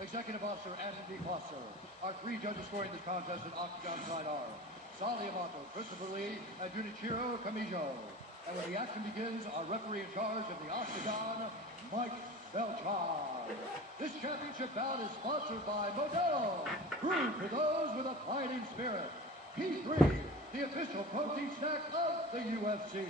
Executive Officer Anthony Foster. Our three judges scoring this contest at Octagon side are Sally Amato, Christopher Lee, and Junichiro Kamijo. And when the action begins, our referee in charge of the Octagon, Mike Beltran. This championship bout is sponsored by Modelo, brewed for those with a fighting spirit. P3, the official protein snack of the UFC.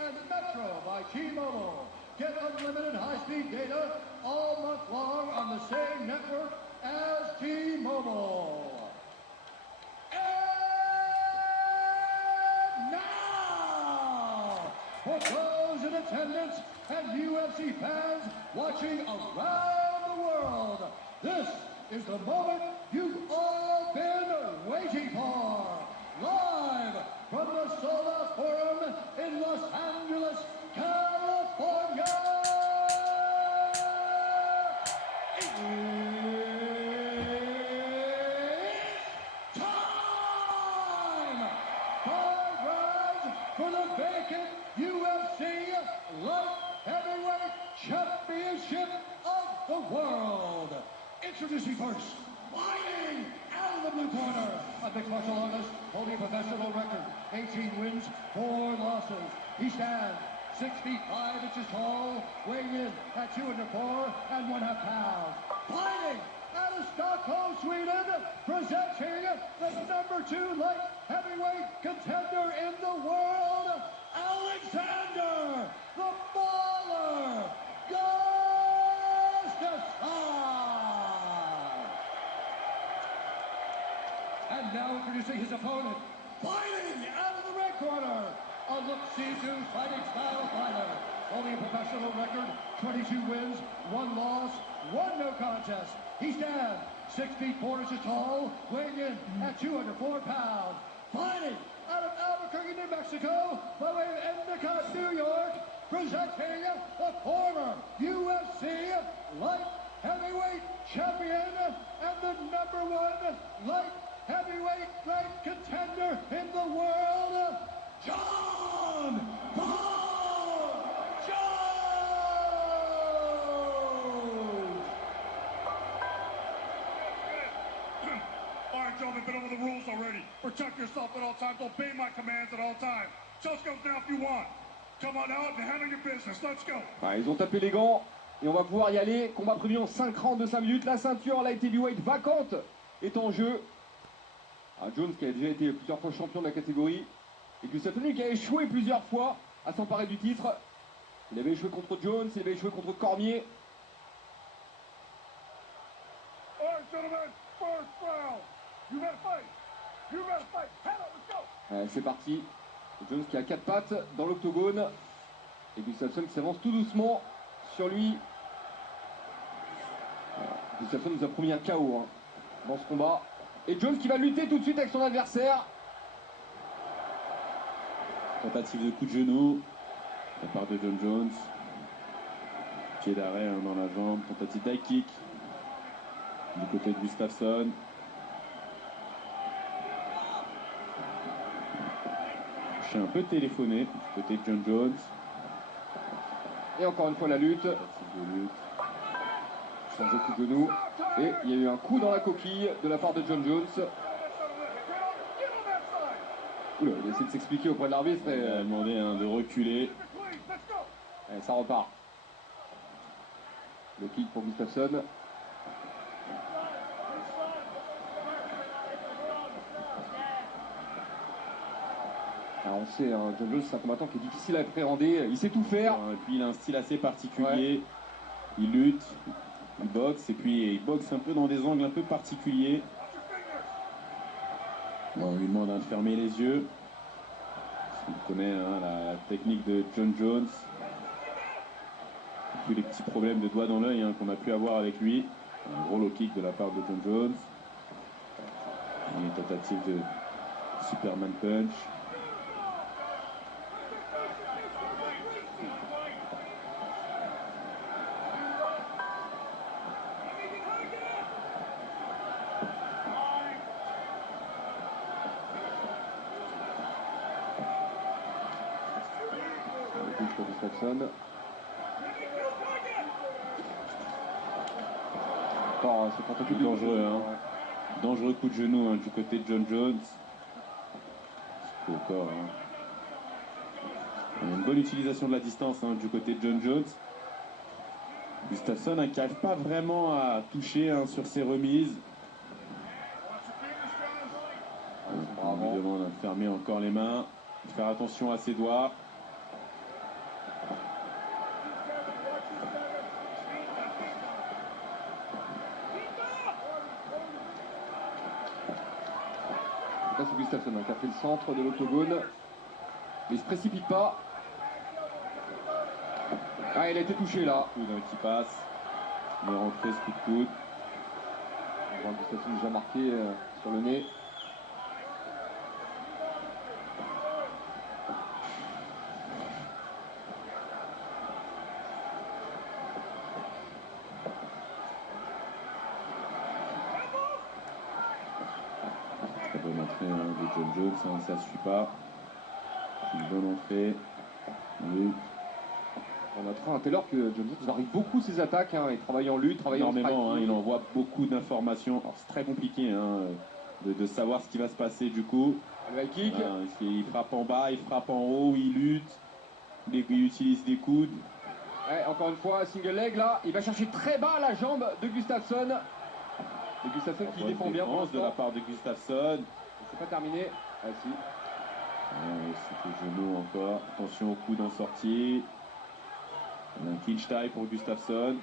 And Metro by T-Mobile. Get unlimited high-speed data all month long on the same network as T-Mobile. And now, for those in attendance and UFC fans watching around the world, this is the moment you've all been waiting for. Live from the Sola Forum in Los Angeles, California. It's time! 5 rounds for the vacant UFC Light Heavyweight Championship of the world. Introducing first, fighting out of the blue corner, a mixed martial artist holding a professional record, 18 wins, 4 losses. He stands 6 feet 5 inches tall, weighing in at 204 1/2 pounds. Fighting out of Stockholm, Sweden, presenting the #2 light heavyweight contender in the world, Alexander the Baller Gustafsson. And now introducing his opponent, fighting out of the red corner, a look-see-through fighting style fighter, holding a professional record, 22 wins, 1 loss, 1 no contest. He stands 6 feet 4 inches tall, weighing in at 204 pounds. Fighting out of Albuquerque, New Mexico, by way of Endicott, New York, presenting the former UFC light heavyweight champion and the #1 light heavyweight ranked contender in the world, Jon Paul Jones! All right, gentlemen, been over the rules already. Protect yourself at all times. Obey my commands at all times. Just goes now if you want. Come on out and handle your business. Let's go. Ouais, ils ont tapé les gants et on va pouvoir y aller. Combat prévu en 5 rounds de 5 minutes. La ceinture light heavyweight vacante est en jeu. Jones qui a déjà été plusieurs fois champion de la catégorie. Et Gustafsson qui a échoué plusieurs fois à s'emparer du titre. Il avait échoué contre Jones, il avait échoué contre Cormier. All right, gentlemen, first round. You gotta fight. You gotta fight. Head up, let's go. C'est parti. Jones qui a 4 pattes dans l'octogone. Et Gustafsson qui s'avance tout doucement sur lui. Gustafsson nous a promis un KO dans ce combat. Et Jones qui va lutter tout de suite avec son adversaire. Tentative de coup de genou de la part de Jon Jones. Pied d'arrêt dans la jambe. Tentative d'high kick du côté de Gustafsson. J'ai un peu téléphoné du côté de Jon Jones. Et encore une fois la lutte. Tentative de lutte. Change de coup de genou. Et il y a eu un coup dans la coquille de la part de Jon Jones. Oula, il a essayé de s'expliquer auprès de l'arbitre et Il a demandé de reculer. Et ça repart. Le kick pour Gustafsson. Alors on sait, Jon Jones c'est un combattant qui est difficile à appréhender, il sait tout faire. Et puis il a un style assez particulier. Ouais. Il lutte, il boxe et puis il boxe un peu dans des angles un peu particuliers. Bon, on lui demande de fermer les yeux. On connaît la technique de Jon Jones. Et puis les petits problèmes de doigts dans l'œil qu'on a pu avoir avec lui. Un gros low kick de la part de Jon Jones. Une tentative de Superman Punch. Pour Gustafsson. Encore ce tentacule de Dangereux, hein. Ouais. Dangereux coup de genou hein, du côté de John Jones. Encore, hein. Il y a une bonne utilisation de la distance hein, du côté de John Jones. Gustafsson hein, qui n'arrive pas vraiment à toucher hein, sur ses remises. On lui demande de fermer encore les mains, de faire attention à ses doigts. Là, c'est Gustafsson hein, qui a fait le centre de l'octogone. Mais il se précipite pas. Ah, il a été touché là. Coude hein, qui passe. Il est rentré ce coup de coude. On voit Gustafsson déjà marqué sur le nez. Très bonne entrée hein, de John Jones, hein, ça ne suit pas. Une bonne entrée. Oui. On a trouvé un Taylor que John Jones varie beaucoup ses attaques. Hein. Il travaille en lutte, travaille en Énormément, hein, striking. il envoie beaucoup d'informations. Alors, c'est très compliqué hein, de savoir ce qui va se passer du coup. Le high kick. Voilà, il frappe en bas, il frappe en haut, il lutte. Il utilise des coudes. Ouais, encore une fois, single leg là. Il va chercher très bas la jambe de Gustafsson. Et Gustafsson qui Bonne défend bien pour défense de la l'instant. part de Gustafsson. C'est pas terminé. Ah si. C'est le genou encore. Attention au coude en sortie. On a un clinch tie pour Gustafsson.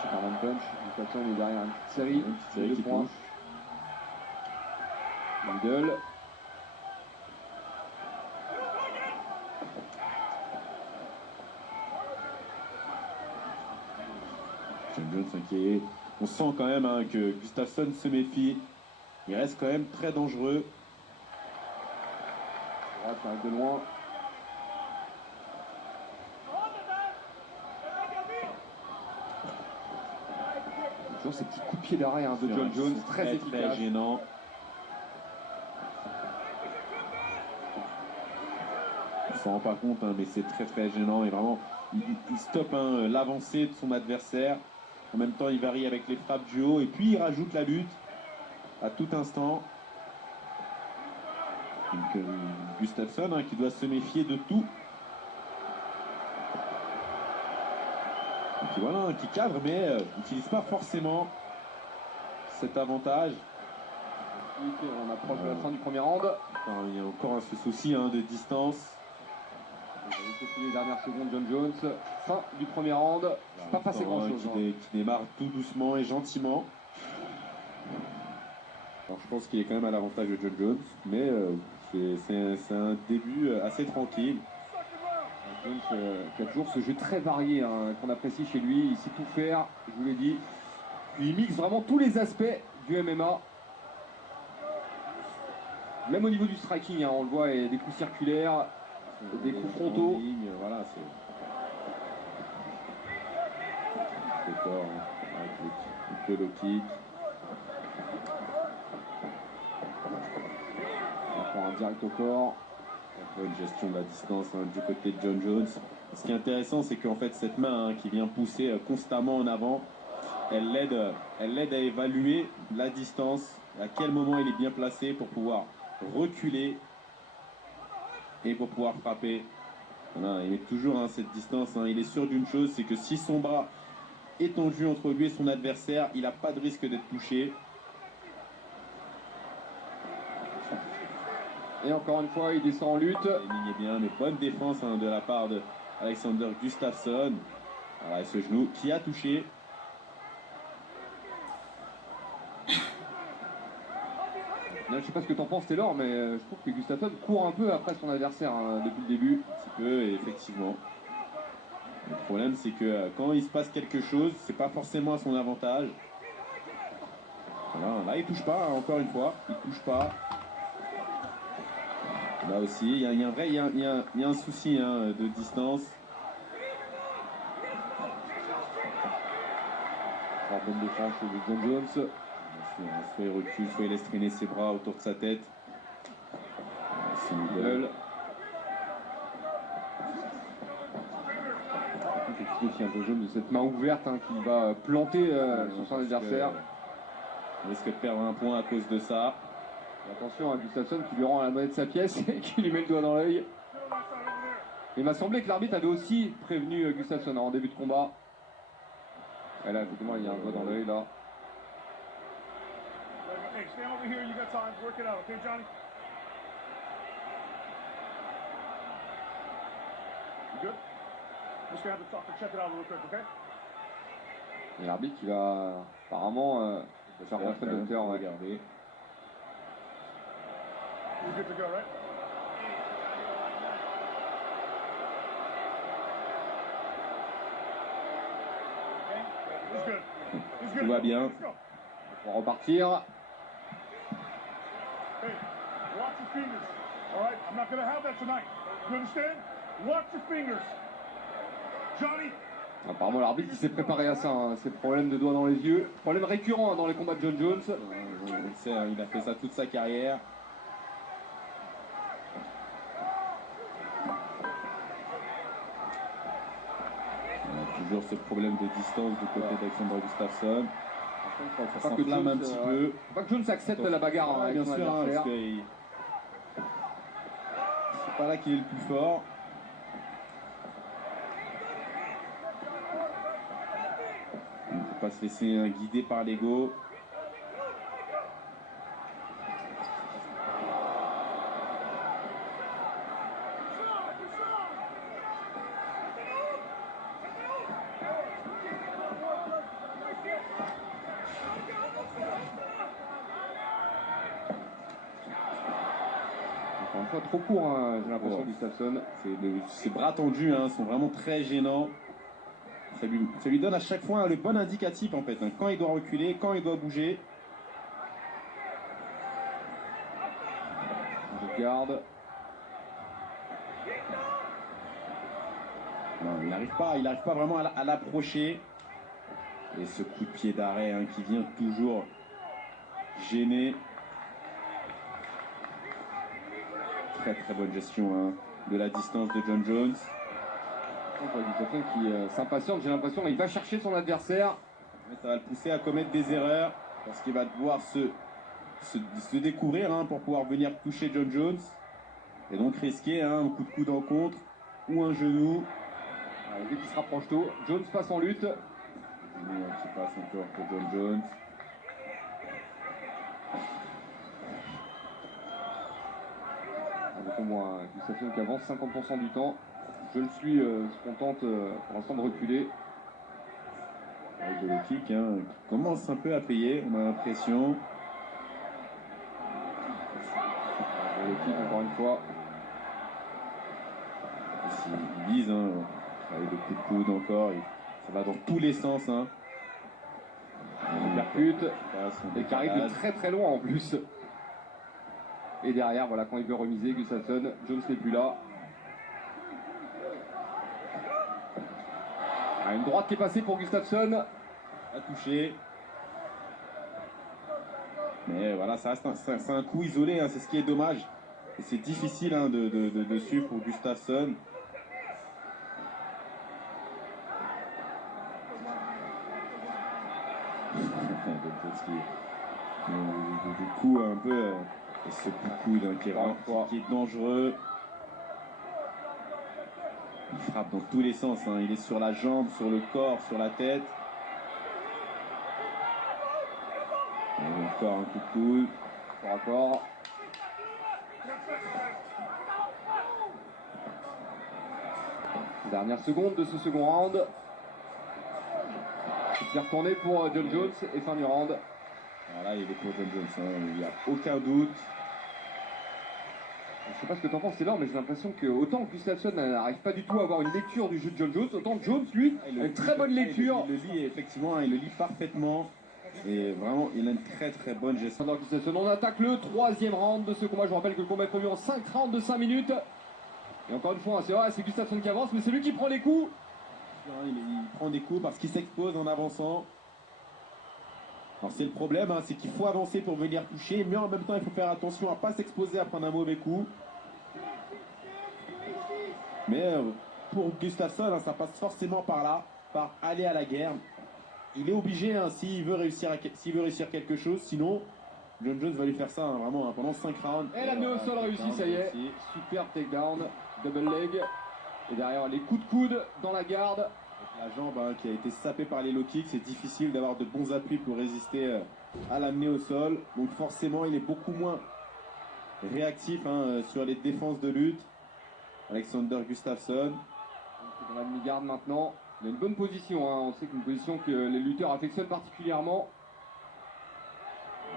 Superman punch. Gustafsson est derrière une petite série. Une petite série de qui points. touche. Middle. John Jones qui est... On sent quand même hein, que Gustafsson se méfie. Il reste quand même très dangereux. Droite, ça arrive de loin. Toujours ces petits coups de pied d'arrêt hein, de John Jones, très efficace. Très gênant. On s'en rend pas compte, hein, mais c'est très gênant. Et vraiment, il stoppe hein, l'avancée de son adversaire. En même temps, il varie avec les frappes du haut. Et puis, il rajoute la lutte à tout instant. Donc, Gustafsson hein, qui doit se méfier de tout. Et puis voilà, qui cadre, mais n'utilise pas forcément cet avantage. On approche de la fin du premier round. Enfin, il y a encore ce souci hein, de distance. Les dernières secondes, John Jones. Fin du premier round. C'est pas passé grand chose. Qui démarre tout doucement et gentiment. Alors je pense qu'il est quand même à l'avantage de John Jones, mais c'est un début assez tranquille. Jones qui a toujours ce jeu très varié hein, qu'on apprécie chez lui. Il sait tout faire, je vous l'ai dit. Puis il mixe vraiment tous les aspects du MMA. Même au niveau du striking, hein, on le voit, il y a des coups circulaires, des coups frontaux. Voilà, c'est le corps hein, avec le low kick. Encore un direct au corps. Une gestion de la distance hein, du côté de John Jones. Ce qui est intéressant, c'est qu'en fait cette main hein, qui vient pousser constamment en avant, elle l'aide à évaluer la distance, à quel moment il est bien placé pour pouvoir reculer et pour pouvoir frapper. Voilà, il met toujours hein, cette distance. Hein. Il est sûr d'une chose, c'est que si son bras est tendu entre lui et son adversaire, il n'a pas de risque d'être touché. Et encore une fois, il descend en lutte. Il est bien, mais bonne défense hein, de la part de Alexander Gustafsson. Voilà, et ce genou qui a touché. Là, je sais pas ce que t'en penses Taylor, mais je trouve que Gustafsson court un peu après son adversaire hein, depuis le début. Un petit peu, et effectivement. Le problème, c'est que quand il se passe quelque chose, c'est pas forcément à son avantage. Voilà, là, il touche pas, hein, encore une fois. Il touche pas. Là aussi, il y a un souci hein, de distance. peine de chance de John Jones. Soit il recule, soit il laisse traîner ses bras autour de sa tête. C'est une Middle. Quelque aussi un peu jaune de cette main ouverte hein, qui va planter sur son adversaire. Il risque de perdre un point à cause de ça. Et attention à Gustafsson qui lui rend la monnaie de sa pièce et qui lui met le doigt dans l'œil. Il m'a semblé que l'arbitre avait aussi prévenu Gustafsson en début de combat. Et là, effectivement, il y a un doigt dans l'œil là. Hey, stand over here. You got time. Work it out, okay, Johnny? You good? Just gonna have to talk to check it out real quick, okay? Et l'arbitre qui va apparemment faire rentrer le docteur. Regarder. You're good to go, right? He's good. He's good. Tout va bien. Let's go. On va repartir. Hey, watch your fingers. All right? I'm not gonna have that tonight. You understand? Watch your fingers. Johnny, Apparemment l'arbitre il s'est préparé à ça, hein. Ces problèmes de doigts dans les yeux. Problème récurrent hein, dans les combats de John Jones. On le sait, hein, il a fait ça toute sa carrière. Toujours ce problème de distance du côté d'Alexander Gustafsson. Ça s'enflamme un petit peu. Faut pas que Jones accepte la bagarre hein, avec bien son sûr, hein, adversaire. parce que c'est pas là qu'il est le plus fort. Il ne faut pas se laisser guider par l'ego. Encore une fois trop court hein, j'ai l'impression Gustafsson. Ses bras tendus hein, sont vraiment très gênants. Ça lui donne à chaque fois le bon indicatif en fait. Hein, quand il doit reculer, quand il doit bouger. Je garde. Non, il n'arrive pas vraiment à l'approcher. Et ce coup de pied d'arrêt hein, qui vient toujours gêner. Très très bonne gestion hein, de la distance de John Jones. Gustafsson qui s'impatiente, j'ai l'impression il va chercher son adversaire. Mais ça va le pousser à commettre des erreurs parce qu'il va devoir se découvrir hein, pour pouvoir venir toucher John Jones. Et donc risquer hein, un coup de coude en contre ou un genou. Dès qu'il se rapproche tôt, Jones passe en lutte. Qui passe encore pour John Jones. Avec au moins Gustafsson qui avance 50% du temps. Je le suis, se contente pour l'instant de reculer. Avec le kick hein, qui commence un peu à payer, on a l'impression. Le kick encore une fois. Il vise, hein, avec le coup de coude encore, ça va dans tous les sens. Hein. Il percute et qui arrive de très très loin en plus. Et derrière, voilà, quand il veut remiser, Gustafsson, Jones n'est plus là. Une droite qui est passée pour Gustafsson. A touché. Mais voilà, ça reste c'est un coup isolé, hein, c'est ce qui est dommage. Et c'est difficile hein, de suivre pour Gustafsson. Du coup, un peu, et ce coup de coude hein, qui est dangereux. Il frappe dans tous les sens, hein. Il est sur la jambe, sur le corps, sur la tête. Et encore un coup de coude. Encore. Dernière seconde de ce second round. C'est retourné pour John Jones et fin du round. Voilà, il est pour John Jones, hein. Il n'y a aucun doute. Je sais pas ce que t'en penses, Taylor, mais j'ai l'impression que autant Gustafsson n'arrive pas du tout à avoir une lecture du jeu de John Jones, autant Jones, lui, a une très bonne lecture. Il le lit, effectivement, il le lit parfaitement. Et vraiment, il a une très très bonne gestion. On attaque le troisième round de ce combat. Je vous rappelle que le combat est prévu en 5 rounds de 5 minutes. Et encore une fois, c'est vrai, c'est Gustafsson qui avance, mais c'est lui qui prend les coups. Il prend des coups parce qu'il s'expose en avançant. Alors c'est le problème, hein, c'est qu'il faut avancer pour venir toucher, mais en même temps il faut faire attention à ne pas s'exposer à prendre un mauvais coup. Mais pour Gustafsson, hein, ça passe forcément par là, par aller à la guerre. Il est obligé, hein, s'il veut réussir quelque chose, sinon John Jones va lui faire ça, hein, vraiment, hein, pendant 5 rounds. Et l'amener au sol réussi, ça y est. Super takedown, double leg. Et derrière les coups de coude dans la garde. La jambe, hein, qui a été sapée par les low kicks, c'est difficile d'avoir de bons appuis pour résister à l'amener au sol. Donc forcément, il est beaucoup moins réactif, hein, sur les défenses de lutte. Alexander Gustafsson. Dans la demi-garde maintenant. Il a une bonne position, hein. On sait qu'une position que les lutteurs affectionnent particulièrement.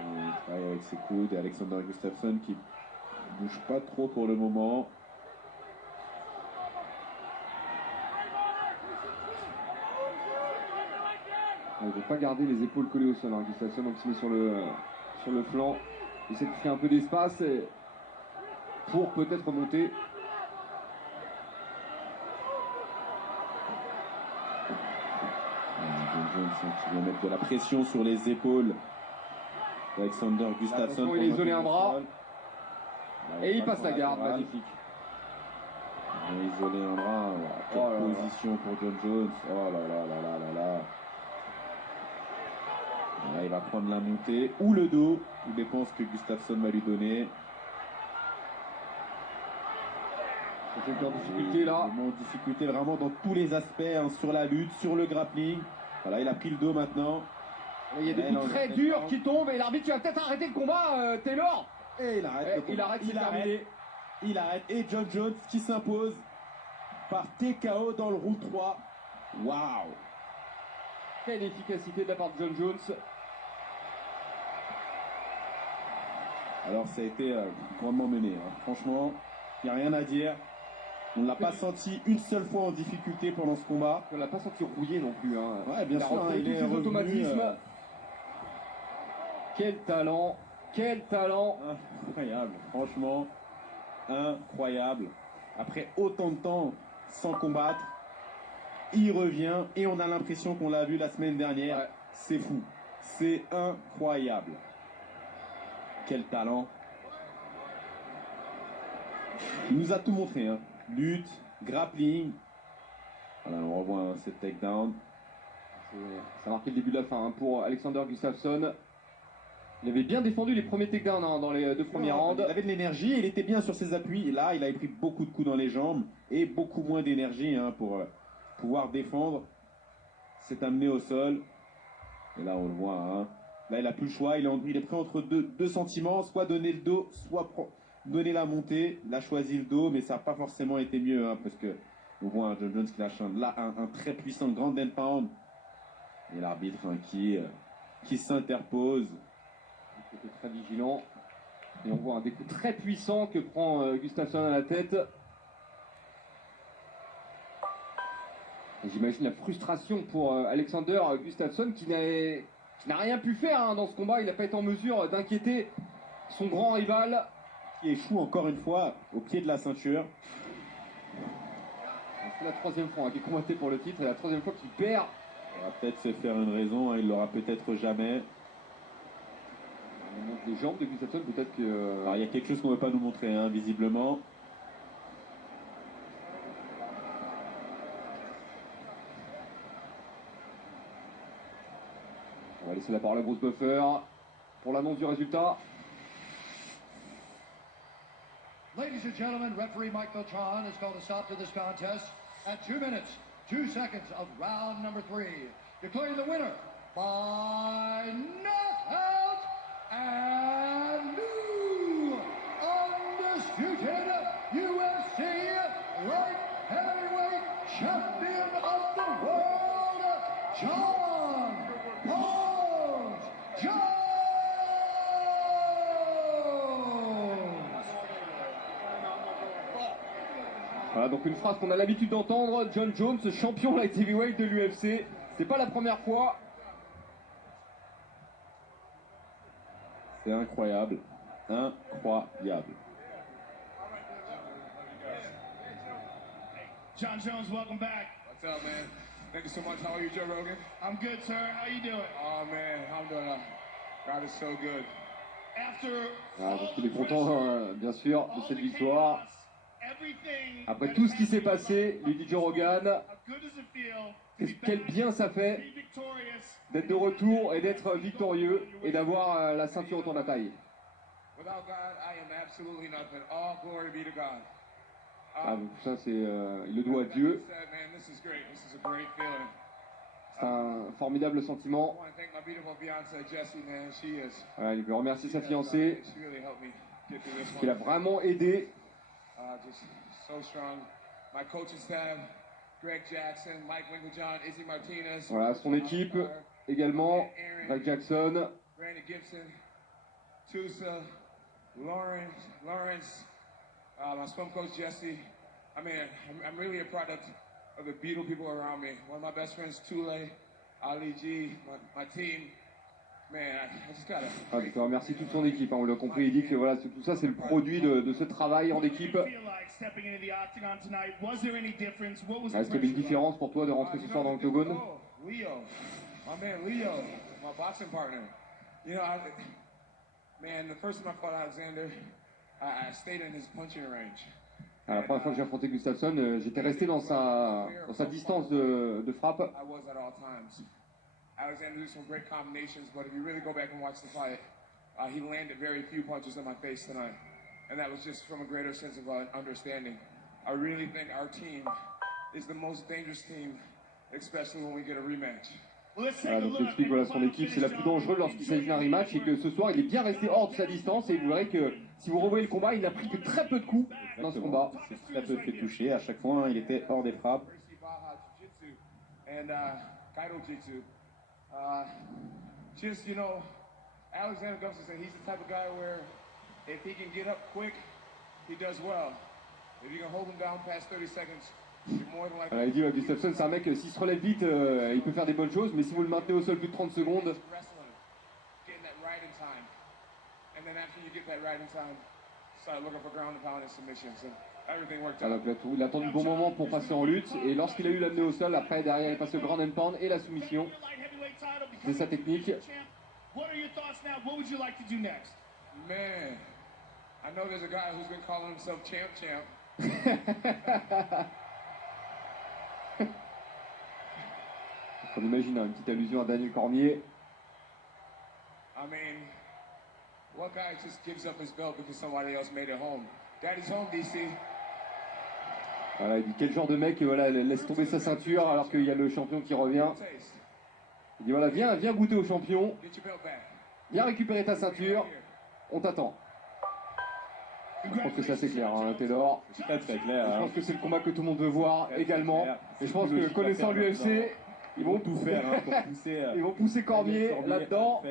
Il travaille avec ses coudes et Alexander Gustafsson qui bouge pas trop pour le moment. Il ne veut pas garder les épaules collées au sol, hein, Gustafsson, donc il se met sur le flanc. Il essaie de créer un peu d'espace pour peut-être remonter. John Jones qui vient mettre de la pression sur les épaules d'Alexander Gustafsson. Il a isolé un bras. Et il passe la garde, latéral. magnifique. Il a isolé un bras. Quelle position pour John Jones. Oh là là là là là là. Là, il va prendre la montée ou le dos. Tout dépend ce que Gustafsson va lui donner. C'est en difficulté là. En difficulté vraiment dans tous les aspects, hein, sur la lutte, sur le grappling. Voilà, il a pris le dos maintenant. Il y a des coups très durs qui tombent et l'arbitre va peut-être arrêter le combat, Taylor. Et il arrête le combat. Il arrête. Et John Jones qui s'impose par TKO dans le round 3. Waouh! Quelle efficacité de la part de John Jones. Alors ça a été grandement mené, hein. Franchement, il n'y a rien à dire. On ne l'a pas senti une seule fois en difficulté pendant ce combat. On ne l'a pas senti rouillé non plus, hein. Ouais, bien sûr, il est revenu, automatismes. Quel talent, quel talent. Incroyable, franchement, incroyable. Après autant de temps sans combattre, il revient et on a l'impression qu'on l'a vu la semaine dernière. Ouais. C'est fou, c'est incroyable. Quel talent. Il nous a tout montré, hein. Lutte, grappling. Voilà, on revoit, hein, cette takedown. Ça a marqué le début de la fin, hein, pour Alexander Gustafsson. Il avait bien défendu les premiers takedowns, hein, dans les deux premiers rounds. Il avait de l'énergie, il était bien sur ses appuis. Et là, il avait pris beaucoup de coups dans les jambes et beaucoup moins d'énergie, hein, pour pouvoir défendre. S'est amené au sol. Et là, on le voit, hein. Là, il n'a plus le choix. Il est pris entre deux sentiments, soit donner le dos, soit donner la montée. Il a choisi le dos, mais ça n'a pas forcément été mieux, hein, parce que on voit un John Jones qui lâche un très puissant grand and pound. Et l'arbitre, hein, qui s'interpose. Il était très vigilant. Et on voit un des coups très puissants que prend Gustafsson à la tête. Et j'imagine la frustration pour Alexander Gustafsson qui n'a rien pu faire, hein, dans ce combat. Il n'a pas été en mesure d'inquiéter son grand rival. Qui échoue encore une fois au pied de la ceinture. C'est la troisième fois, hein, qu'il est combatté pour le titre. C'est la troisième fois qu'il perd. Il va peut-être se faire une raison, hein, il l'aura peut-être jamais. On montre les jambes de Gustafsson, peut-être que... Alors il y a quelque chose qu'on ne veut pas nous montrer, hein, visiblement. On va laisser la parole à Bruce Buffer pour l'annonce du résultat. Ladies and gentlemen, referee Mike Beltran has called a stop to this contest at 2 minutes, 2 seconds of round number 3. Declaring the winner by knockout and new undisputed UFC light heavyweight champion of the world, John Bones Jones. Voilà, donc une phrase qu'on a l'habitude d'entendre. John Jones, champion light heavyweight de l'UFC. C'est pas la première fois. C'est incroyable. Incroyable. John Jones, welcome back. What's up, man? Thank you so much. How are you, Joe Rogan? I'm good, sir. How you doing? Oh man, I'm doing. God is so good. Voilà, donc il est content, bien sûr, de cette victoire. Après tout ce qui s'est passé, lui dit Joe Rogan, quel bien ça fait d'être de retour et d'être victorieux et d'avoir la ceinture autour de la taille. Without God, I am absolutely nothing. All glory be to God. Ah, donc ça, c'est, il le doit à Dieu. C'est un formidable sentiment. Voilà, il veut remercier sa fiancée, qui l'a vraiment aidé. Voilà, son équipe également, Greg Jackson, Lawrence, my swim coach Jesse. I mean, I'm really a product of the beautiful people around me. One of my best friends, Tule, Ali G, my team. Man, I just gotta. Ah, il faut remercier toute son équipe, hein, on l'a compris, il dit que voilà, tout ça c'est le produit de ce travail en équipe. Est-ce qu'il y avait une différence pour toi de rentrer ce soir dans l'octogone? Leo, my man Leo, my boxing partner. You know, man, the first time I fought Alexander, I stayed in his punching range. La première fois que j'ai affronté Gustafsson, j'étais resté dans sa distance de frappe. I was at all times. Alexander did some great combinations, but if you really go back and watch the fight, he landed very few punches in my face tonight. And that was just from a greater sense of understanding. I really think our team is the most dangerous team, especially when we get a rematch. Voilà, donc j'explique, voilà, son équipe c'est la plus dangereuse lorsqu'il s'agit d'un rematch et que ce soir il est bien resté hors de sa distance et vous verrez que si vous revoyez le combat il n'a pris que très peu de coups. Exactement. Dans ce combat. Il s'est très peu fait toucher, à chaque fois il était hors des frappes. And Kaido Jitsu. Just, you know, Alexander Gustafsson, he's the type of guy where if he can get up quick, he does well. If you can hold him down past 30 seconds, voilà, il dit Gustafsson c'est un mec, s'il se relève vite, il peut faire des bonnes choses, mais si vous le maintenez au sol plus de 30 secondes. Alors, il a attendu le bon moment pour passer en lutte, et lorsqu'il a eu l'amener au sol, après derrière il passe le ground and pound et la soumission. C'est sa technique. Man, I know there's a guy who's been calling himself champ. On imagine une petite allusion à Daniel Cormier. I mean, what guy just gives up his belt because somebody else made it home? Daddy's home, DC. Voilà, il dit quel genre de mec voilà, laisse tomber sa ceinture alors qu'il y a le champion qui revient. Il dit voilà, viens goûter au champion. Viens récupérer ta ceinture. On t'attend. Je pense que c'est assez clair, hein, Taylor. C'est très clair. Je pense que c'est le combat que tout le monde veut voir également. Et je pense que connaissant l'UFC, ils vont tout faire hein, pour pousser. Ils vont pousser Cormier là-dedans.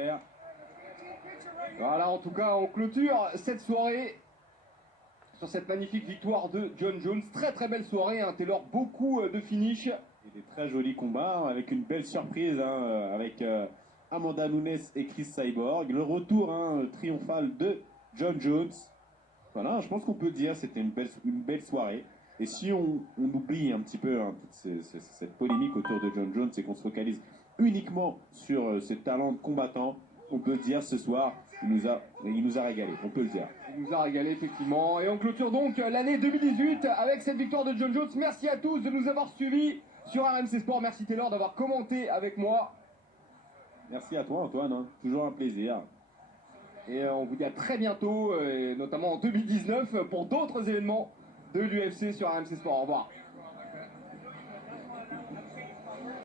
Voilà, en tout cas, on clôture cette soirée sur cette magnifique victoire de Jon Jones. Très très belle soirée, hein, Taylor, beaucoup de finish. Et des très jolis combats avec une belle surprise hein, avec Amanda Nunes et Chris Cyborg. Le retour hein, triomphal de Jon Jones. Voilà, je pense qu'on peut dire c'était une belle soirée. Et si on oublie un petit peu hein, toute cette polémique autour de Jon Jones et qu'on se focalise uniquement sur ses talents de combattant, on peut dire ce soir, il nous a régalé, on peut le dire. Il nous a régalé effectivement. Et on clôture donc l'année 2018 avec cette victoire de Jon Jones. Merci à tous de nous avoir suivis sur RMC Sport. Merci Taylor d'avoir commenté avec moi. Merci à toi Antoine, hein. Toujours un plaisir. Et on vous dit à très bientôt, et notamment en 2019, pour d'autres événements de l'UFC sur RMC Sport. Au revoir.